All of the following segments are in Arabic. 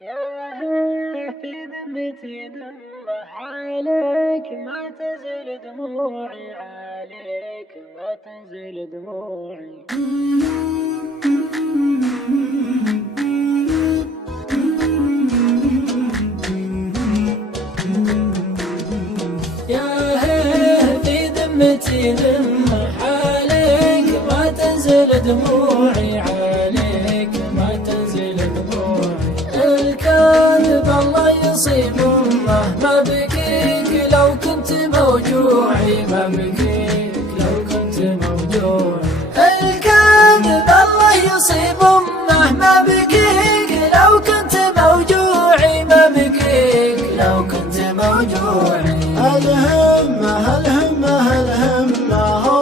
في ذمتي دمه عليك ما تزل دموعي، عليك ما تزل دموعي. يا في ذمتي دمه عليك ما تنزل دموعي، عليك ما تنزل دموعي. الكاذب الله يصيب ما بكيك لو كنت موجوعي، ما بكيك لو كنت موجوعي. الكاذب الله يصيب ما بكيك لو كنت موجوعي، ما بكيك لو كنت موجوعي. الهمة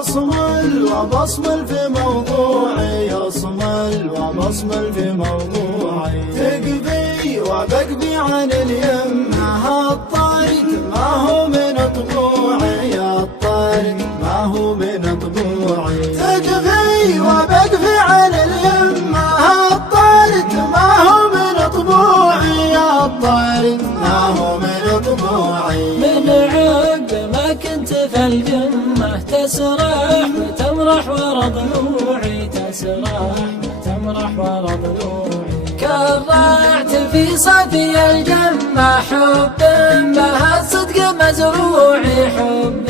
أصمل وبصمل في موضوعي، أصمل وبصمل في موضوعي. تقضي وبقضي عن اليمة، الطارد ما هو من طبوعي، الطارد ما هو من طبوعي. تقضي وبقضي عن اليمة، الطارد ما هو من طبوعي، الطارد ما هو من طبوعي. من عقب ما كنت في الجمة تسرح وتمرح ورا ضلوعي، تسرح وتمرح ورا ضلوعي. كرعت في صفي الجمة حب بها الصدق مزروعي، حب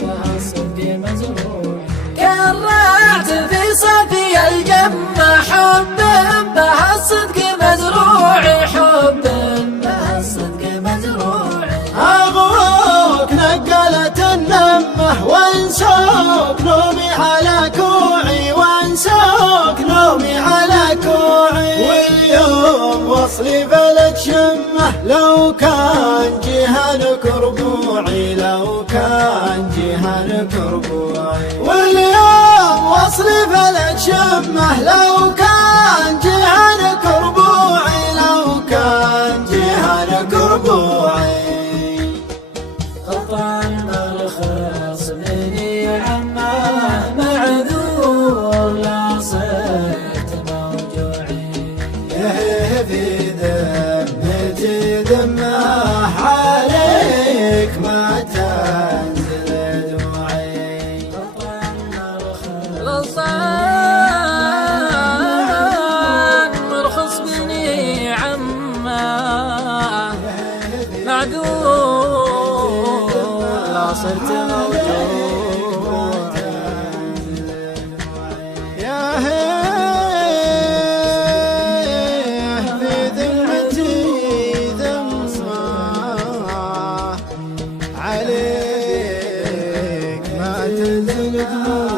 بها الصدق مزروعي. كرعت في صفي الجمة حب بها الصدق مزروعي، حب بها الصدق مزروعي. أغوك نقلت النمة وانسوك نومي على كوعي، وانسوك نومي على كوعي. واليوم وصلي بلد شمه لو كان جهنك ربوعي، لو كان جهنك ربوعي. واليوم وصلي بلد شمه لو كان جهنك ربوعي، لو كان جهنك ربوعي. قطع المرخص مني عماه معذور لا صرت موجوعي. في ذمتي دمه عليك ما تنزل دموعي. قطع المرخص مرخص بني عماه معذور لا صرت موجوع. يا في ذمتي ذمة عليك ما تنزل دموعي.